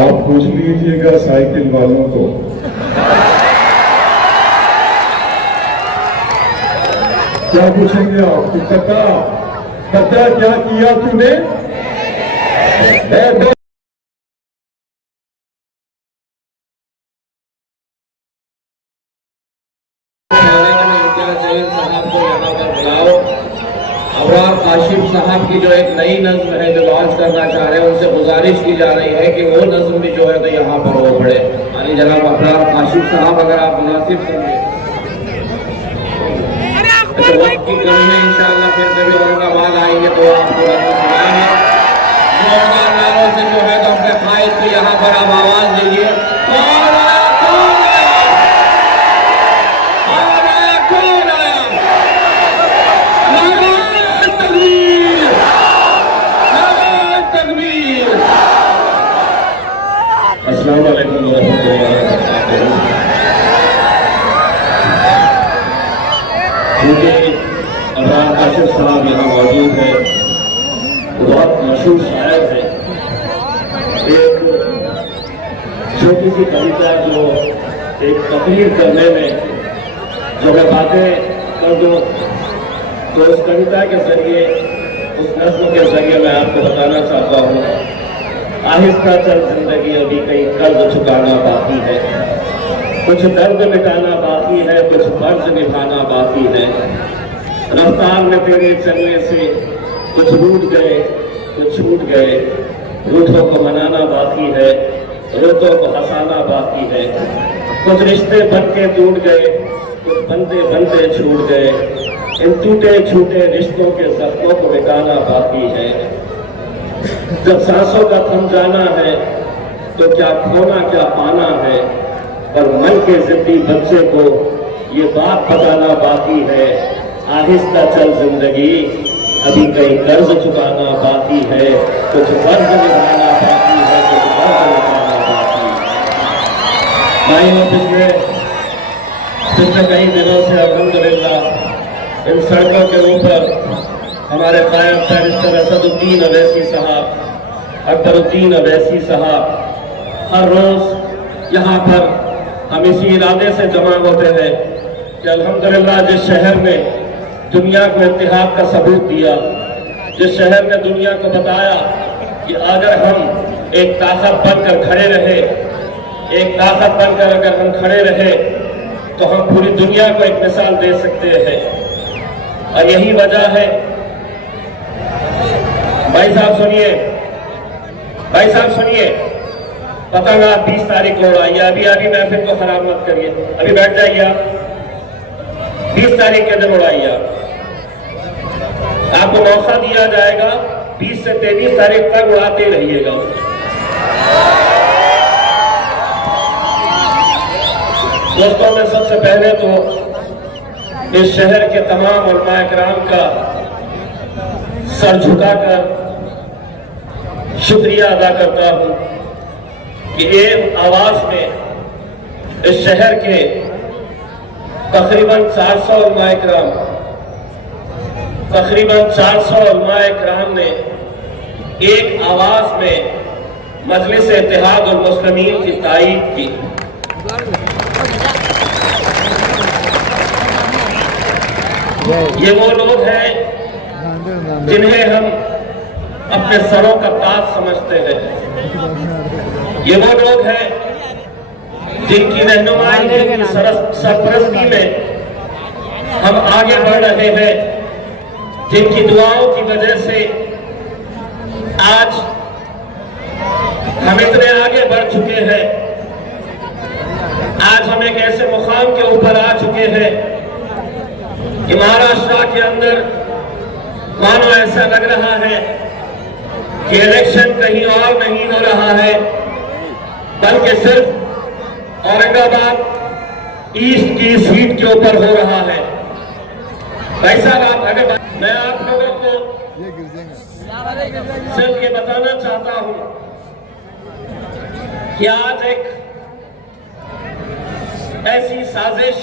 آپ پوچھ لیجئے گا سائیکل والوں کو، کیا پوچھیں گے آپ کو؟ بتا کیا کیا تو نے؟ ابرار کاشف صاحب کی جو ایک نئی نظم ہے جو لانچ کرنا چاہ رہے ہیں، ان سے گزارش کی جا رہی ہے کہ وہ نظم بھی جو ہے تو یہاں پر وہ پڑھے۔ یعنی جناب ابرار کاشف صاحب اگر آپ مناسب سمجھیں، وقت کی کمی ہے، انشاءاللہ پھر کبھی اورنگ آباد آئیں گے تو آپ کو نظم سنائیں گے۔ زوردار نعروں سے جو ہے تو اپنے قائد کو یہاں پر آپ آواز دیجیے۔ السلام علیکم ورحمۃ اللہ وبرکاتہ۔ کیونکہ ابرار کاشف صاحب یہاں موجود ہیں، وہ بہت مشہور شاعر ہیں۔ ایک چھوٹی سی کविता جو ایک تقریر کرنے میں جو میں باتیں کر دوں تو اس کविता کے ذریعے، اس نظم کے ذریعے میں آپ کو بتانا چاہتا ہوں، آہستہ چل زندگی ابھی کئی قرض چکانا باقی ہے، کچھ درد مٹانا باقی ہے، کچھ فرض نبھانا باقی ہے، رفتار میں تیرے چلنے سے کچھ روٹ گئے، کچھ چھوٹ گئے، روٹوں کو منانا باقی ہے، روٹوں کو ہنسانا باقی ہے، کچھ رشتے بن کے ٹوٹ گئے، کچھ بنتے بنتے چھوٹ گئے، ان ٹوٹے چھوٹے رشتوں کے زخموں کو مٹانا باقی ہے۔ جب سانسوں کا تھم جانا ہے تو کیا کھونا کیا پانا ہے، پر من کے ضدی بچے کو یہ بات بتانا باقی ہے، آہستہ چل زندگی ابھی کئی قرض چکانا باقی ہے، کچھ فرض نبھانا باقی ہے، کچھ فرض نبھانا باقی ہے۔ بھائیوں، پچھلے کئی دنوں سے الحمدللہ ان سڑکوں کے اوپر ہمارے قائم بیرسٹر اسد الدین اویسی صاحب، اکبر الدین اویسی صاحب، ہر روز یہاں پر ہم اسی ارادے سے جمع ہوتے ہیں کہ الحمدللہ جس شہر نے دنیا کو اتحاد کا ثبوت دیا، جس شہر نے دنیا کو بتایا کہ اگر ہم ایک طاقت بن کر کھڑے رہے، ایک طاقت بن کر اگر ہم کھڑے رہے تو ہم پوری دنیا کو ایک مثال دے سکتے ہیں۔ اور یہی وجہ ہے، بھائی صاحب سنیے، پتنگ آپ 20 تاریخ کو اڑائیے، ابھی محفل کو خراب مت کریے، ابھی بیٹھ جائیے آپ، 20 تاریخ کے دن اڑائیے آپ کو موقع دیا جائے گا، 20 سے 23 تاریخ تک اڑاتے رہیے گا۔ دوستوں، میں سب سے پہلے تو اس شہر کے تمام علماء کرام کا سر جھکا کر شکریہ ادا کرتا ہوں کہ ایک آواز میں اس شہر کے تقریباً 400 علماء کرام نے ایک آواز میں مجلس اتحاد المسلمین کی تائید کی۔ یہ وہ لوگ ہیں جنہیں ہم اپنے سروں کا تاج سمجھتے ہیں، یہ وہ لوگ ہیں جن کی رہنمائی، جن کی سرپرستی میں ہم آگے بڑھ رہے ہیں، جن کی دعاؤں کی وجہ سے آج ہم اتنے آگے بڑھ چکے ہیں، آج ہم ایک ایسے مقام کے اوپر آ چکے ہیں کہ مہاراشٹر کے اندر मानो ऐसा लग रहा है कि इलेक्शन कहीं और नहीं हो रहा है, बल्कि सिर्फ औरंगाबाद ईस्ट की सीट के ऊपर हो रहा है। भाई साहब, अगर मैं आप लोगों को सिर्फ ये बताना चाहता हूं कि आज एक ऐसी साजिश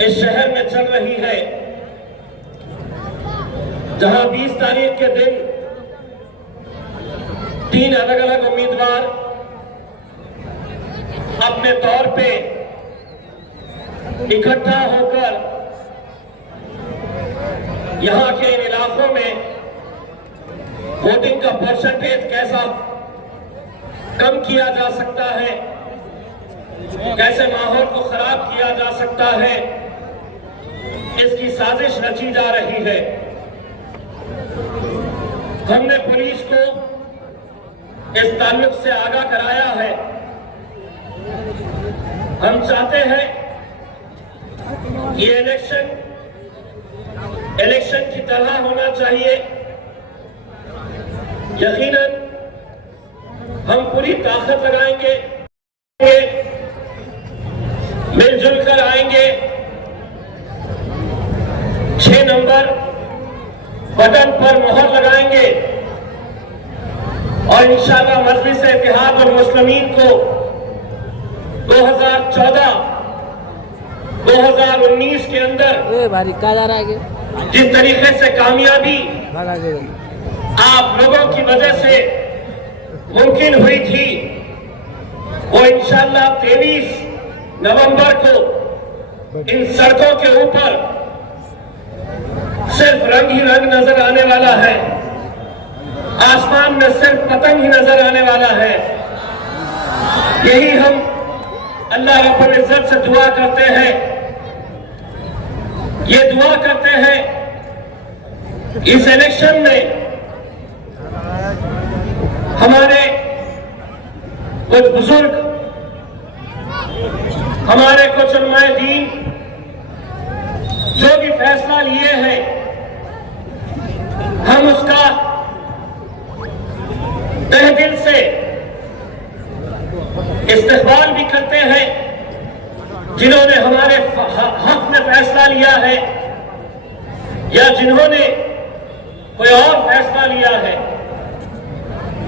इस शहर में चल रही है जहां 20 तारीख के दिन 3 अलग अलग उम्मीदवार अपने तौर पे इकट्ठा होकर यहां के इन इलाकों में वोटिंग का परसेंटेज कैसा कम किया जा सकता है, कैसे माहौल को खराब किया जा सकता है, इसकी साजिश रची जा रही है। हमने पुलिस को इस ताल्लुक से आगाह कराया है। हम चाहते हैं ये इलेक्शन की तरह होना चाहिए। यकीनन हम पूरी ताकत लगाएंगे, मिलजुल कर आएंगे, 6 नंबर बटन पर मोहर लगाएंगे और इंशाअल्लाह मजलिस इत्तेहाद और मुस्लिमीन को 2014-2019 के अंदर जिस तरीके से कामयाबी आप लोगों की वजह से मुमकिन हुई थी, वो इंशाअल्लाह 23 नवंबर को इन सड़कों के ऊपर सिर्फ रंग ही रंग नजर आने वाला है, आसमान में सिर्फ पतंग ही नजर आने वाला है। यही हम अल्लाह रब्बुल इज्जत से दुआ करते हैं, ये दुआ करते हैं इस इलेक्शन में हमारे कुछ बुजुर्ग, हमारे कुछ उलमाए दीन जो भी फैसला लिए हैं, हम उसका तहे दिल से इस्तेमाल भी करते हैं। जिन्होंने हमारे हक में फैसला लिया है या जिन्होंने कोई और फैसला लिया है,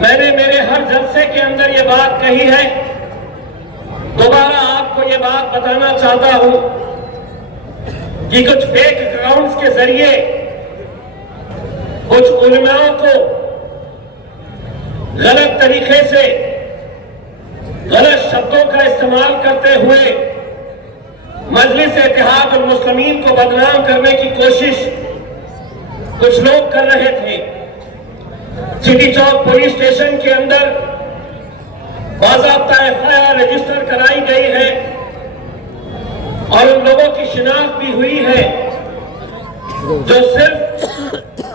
मैंने मेरे हर जलसे के अंदर ये बात कही है, दोबारा आपको ये बात बताना चाहता हूं कि कुछ फेक अकाउंट्स के जरिए कुछ उलमाओं को गलत तरीके से गलत शब्दों का इस्तेमाल करते हुए मजलिस इत्तेहाद और मुस्लिमीन को बदनाम करने की कोशिश कुछ लोग कर रहे थे। सिटी चौक पुलिस स्टेशन के अंदर बाज़ाब्ता एफआईआर रजिस्टर कराई गई है और उन लोगों की शिनाख्त भी हुई है जो सिर्फ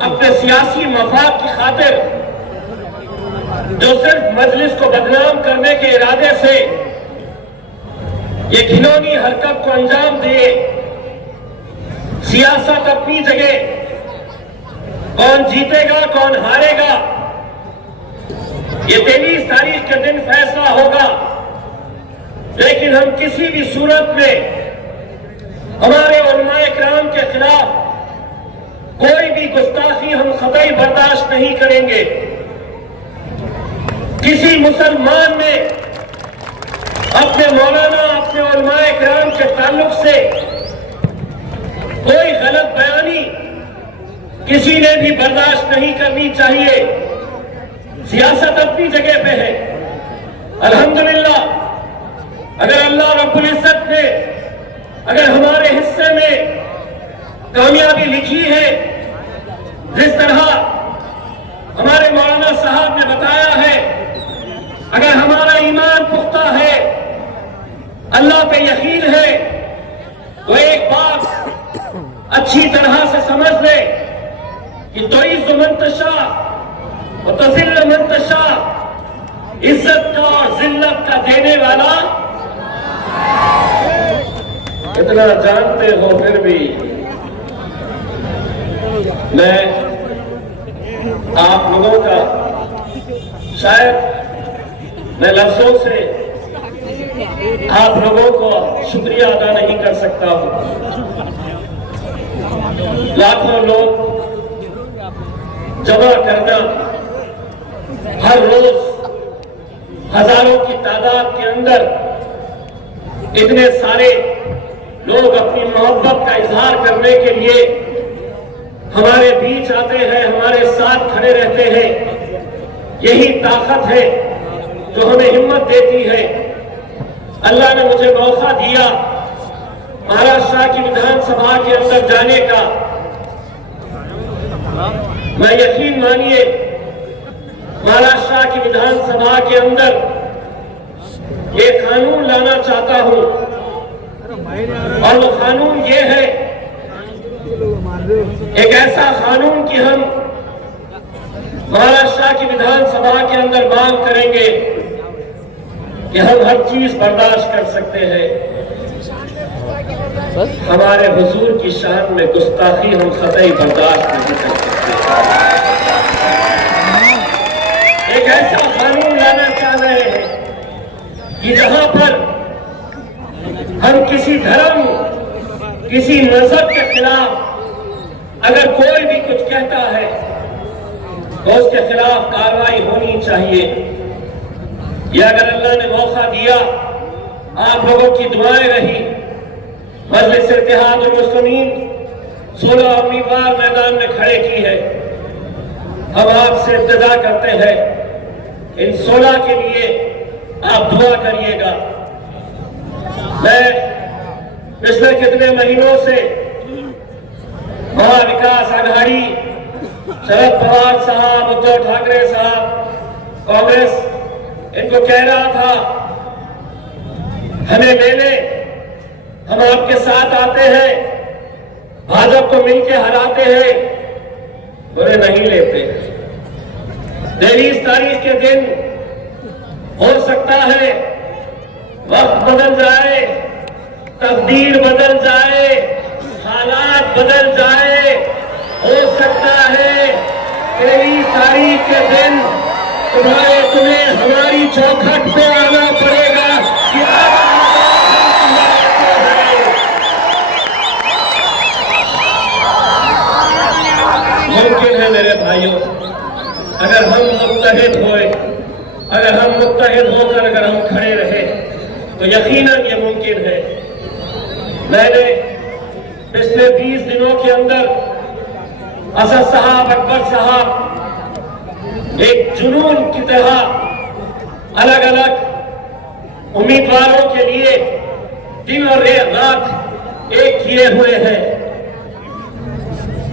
अपने सियासी मफाद की खातिर, जो सिर्फ मजलिस को बदनाम करने के इरादे से ये घिनौनी हरकत को अंजाम दिए। सियासत अपनी जगह, कौन जीतेगा कौन हारेगा ये 23 तारीख के दिन फैसला होगा, लेकिन हम किसी भी सूरत में हमारे उलमाए किराम के खिलाफ कोई भी गुस्ताखी हम कतई बर्दाश्त नहीं करेंगे। किसी मुसलमान ने अपने मौलाना, अपने उलमाए किराम के ताल्लुक से कोई गलत बयानी किसी ने भी बर्दाश्त नहीं करनी चाहिए। सियासत अपनी जगह पे है। अल्हम्दुलिल्लाह, अगर अल्लाह रब्बुल इज्जत ने अगर हमारे हिस्से में कामयाबी लिखी है, जिस तरह हमारे मौलाना साहब ने बताया है, अगर हमारा ईमान पुख्ता है, अल्लाह पे यकीन है, तो एक बात अच्छी तरह से समझ ले कि तुइज़्ज़ु मन तशा व तुज़िल्लु मन तशा, इज्जत का और जिल्लत का देने वाला। इतना जानते हो फिर भी میں آپ لوگوں کا شاید میں لفظوں سے آپ لوگوں کو شکریہ ادا نہیں کر سکتا ہوں. لاکھوں لوگ جمع کرنا، ہر روز ہزاروں کی تعداد کے اندر اتنے سارے لوگ اپنی محبت کا اظہار کرنے کے لیے ہمارے بیچ آتے ہیں، ہمارے ساتھ کھڑے رہتے ہیں. یہی طاقت ہے جو ہمیں ہمت دیتی ہے. اللہ نے مجھے موقع دیا مہاراشٹر کی ودھان سبھا کے اندر جانے کا. میں یقین مانیے مہاراشٹر کی ودھان سبھا کے اندر ایک قانون لانا چاہتا ہوں، اور وہ قانون یہ ہے، ایک ایسا قانون کہ ہم مہاراشٹر کی ودھان سبھا کے اندر مانگ کریں گے کہ ہم ہر چیز برداشت کر سکتے ہیں، ہمارے حضور کی شان میں گستاخی ہم قطعی برداشت نہیں کر سکتے. ایک ایسا قانون لانا چاہ رہے ہیں کہ جہاں پر ہم کسی دھرم، کسی مذہب کے خلاف اگر کوئی بھی کچھ کہتا ہے تو اس کے خلاف کارروائی ہونی چاہیے. یہ اگر اللہ نے موقع دیا، آپ لوگوں کی دعائیں رہی، مجلس اتحاد المسلمین 16 امیدوار میدان میں کھڑے کی ہے. ہم آپ سے التجا کرتے ہیں ان 16 کے لیے آپ دعا کریے گا. میں پچھلے کتنے مہینوں سے مہا وکاس آگھاڑی، شرد پوار صاحب، ادھو ٹھاکرے صاحب، کانگریس ان کو کہہ رہا تھا ہمیں لے لیں، ہم آپ کے ساتھ آتے ہیں، بھاجپ کو مل کے ہراتے ہیں. انہیں نہیں لیتے. 23 تاریخ کے دن ہو سکتا ہے وقت بدل جائے، تقدیر بدل جائے، حالات بدل جائے. ہو سکتا ہے 23 تاریخ کے دن تمہیں ہماری چوکھٹ پہ آنا پڑے گا کہ ممکن ہے میرے بھائیوں، اگر ہم متحد ہوئے، اگر ہم متحد ہو کر اگر ہم کھڑے رہے تو یقیناً یہ ممکن ہے. میں نے پچھلے 20 دنوں کے اندر اسد صاحب، اکبر صاحب ایک جنون کی طرح الگ الگ امیدواروں کے لیے دن اور رات ایک کیے ہوئے ہیں.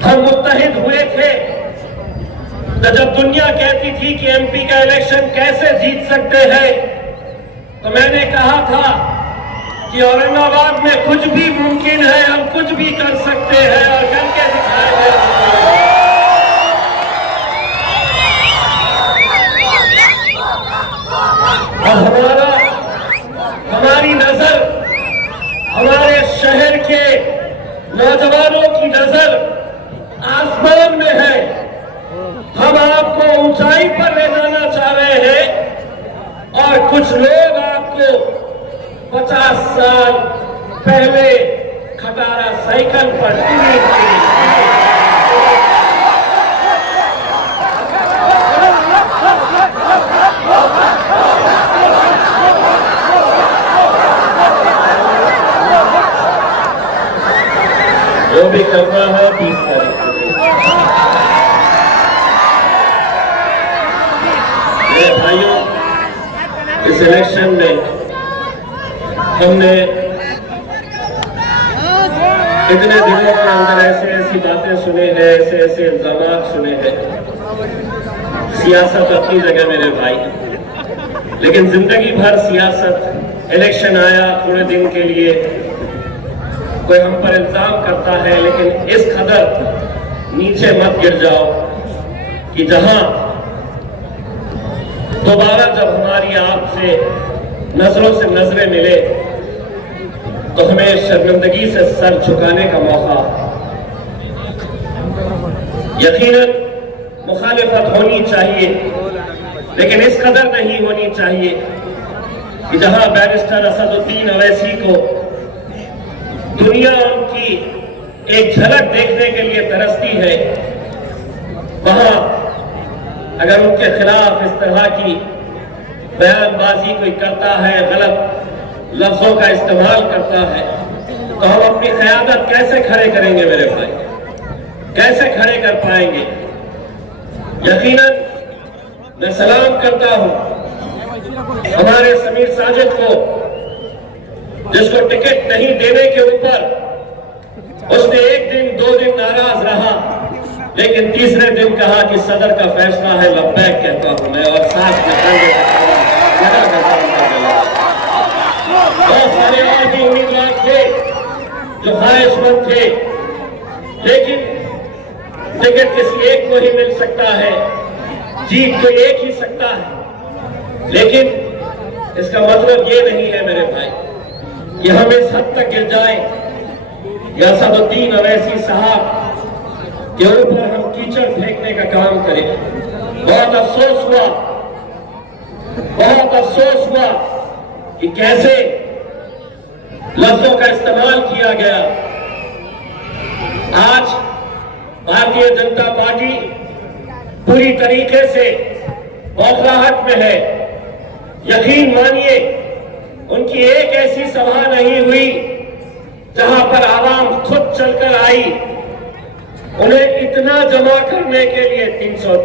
ہم متحد ہوئے تھے تو جب دنیا کہتی تھی کہ ایم پی کا الیکشن کیسے جیت سکتے ہیں تو میں نے کہا تھا کہ اورنگ آباد میں کچھ بھی ممکن ہے، ہم کچھ بھی کر سکتے ہیں اور کر کے دکھائیں گے. اور ہماری نظر ہمارے شہر کے نوجوانوں کی نظر آسمان میں ہے. ہم آپ کو اونچائی پر لے جانا چاہ رہے ہیں اور کچھ لوگ آپ کو 50 سال پہلے کھٹارا سائیکل پر جو بھی کرنا ہے 20 تاریخ میرے بھائیوں. اس الیکشن میں ہم نے اتنے دنوں کے اندر ایسی باتیں سنے ہیں، ایسے الزامات سنے ہیں. سیاست اپنی جگہ میرے بھائی، لیکن زندگی بھر سیاست، الیکشن آیا تھوڑے دن کے لیے کوئی ہم پر الزام کرتا ہے، لیکن اس قدر نیچے مت گر جاؤ کہ جہاں دوبارہ جب ہماری آپ سے نظروں سے نظریں ملے تو ہمیں شرمندگی سے سر جھکانے کا موقع. یقیناً مخالفت ہونی چاہیے، لیکن اس قدر نہیں ہونی چاہیے کہ جہاں بیرسٹر اسد الدین اویسی کو دنیا ان کی ایک جھلک دیکھنے کے لیے ترستی ہے، وہاں اگر ان کے خلاف اس طرح کی بیان بازی کوئی کرتا ہے، غلط لفظوں کا استعمال کرتا ہے، تو ہم اپنی قیادت کیسے کھڑے کریں گے میرے بھائی؟ کیسے کھڑے کر پائیں گے؟ یقیناً میں سلام کرتا ہوں ہمارے سمیر ساجد کو، جس کو ٹکٹ نہیں دینے کے اوپر اس نے ایک دن 2 دن ناراض رہا، لیکن تیسرے دن کہا کہ صدر کا فیصلہ ہے، لبیک کہتا ہوں میں، اور ساتھ میں بہت سارے اور بھی امیدوار تھے جو خواہش مند تھے، لیکن ٹکٹ کسی ایک کو ہی مل سکتا ہے، جیت کو ایک ہی سکتا ہے، لیکن اس کا مطلب یہ نہیں ہے میرے بھائی کہ ہم اس حد تک گر جائیں یا اسد الدین اویسی صاحب کے اوپر ہم کیچڑ پھینکنے کا کام کریں۔ بہت افسوس ہوا کہ کیسے لفظوں کا استعمال کیا گیا۔ آج بھارتیہ جنتا پارٹی پوری طریقے سے بوکھلاہٹ میں ہے۔ یقین مانیے ان کی ایک ایسی سبھا نہیں ہوئی جہاں پر عوام خود چل کر آئی انہیں اتنا جمع کرنے کے لیے 300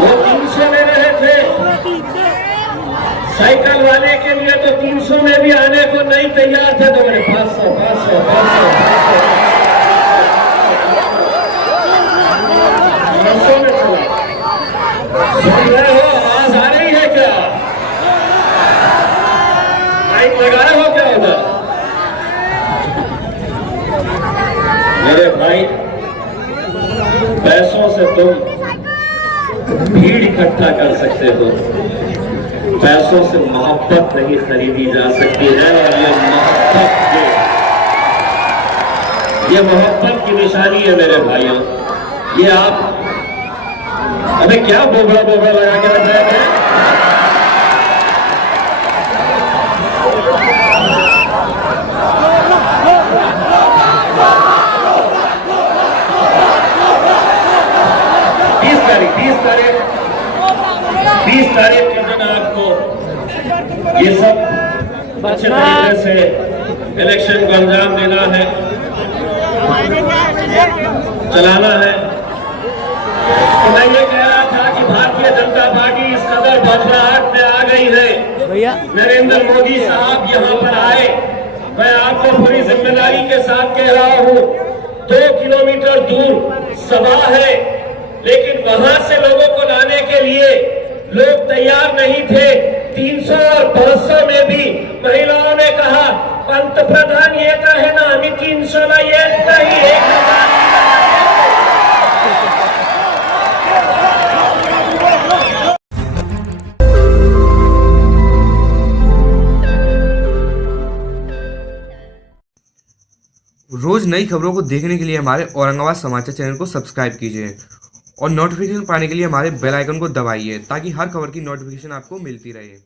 وہ 300 لے رہے تھے، سائیکل والے کے لیے تو 300 میں بھی آنے کو نہیں تیار تھے، تو میرے 500 میں چلا۔ سن رہے ہو؟ آواز آ رہی ہے کیا؟ مائک لگا رہے ہو کیا ادھر؟ میرے بھائی، پیسوں سے تم بھیڑ اکٹھا کر سکتے ہو، پیسوں سے محبت نہیں خریدی جا سکتی ہے، اور یہ محبت کی نشانی ہے میرے بھائیوں۔ یہ آپ ابھی کیا بوبڑا لگا کے رکھ رہے ہیں؟ بیس تاریخ کے دن آپ کو یہ سب اچھے طریقے سے الیکشن کو انجام دینا ہے، چلانا ہے۔ تو میں یہ کہہ رہا تھا کہ بھارتیہ جنتا پارٹی اس قدر بوکھلاہٹ میں آ گئی ہے، نریندر مودی صاحب یہاں پر آئے، میں آپ کو پوری ذمہ داری کے ساتھ کہہ رہا ہوں، 2 کلومیٹر دور سبھا ہے، لیکن وہاں سے لوگوں کو لانے کے لیے لوگ تیار نہیں تھے۔ 300 اور 500 میں بھی مہیلاؤں نے کہا پنت پردھان یہ کہے نا ہمیں 300 لا یہ نہیں 1000۔ روز نئی خبروں کو دیکھنے کے لیے ہمارے اورنگ آباد سماچار چینل کو سبسکرائب کیجیے اور نوٹیفیکیشن پانے کے لیے ہمارے بیل آئیکن کو دبائیے تاکہ ہر خبر کی نوٹیفیکیشن آپ کو ملتی رہے۔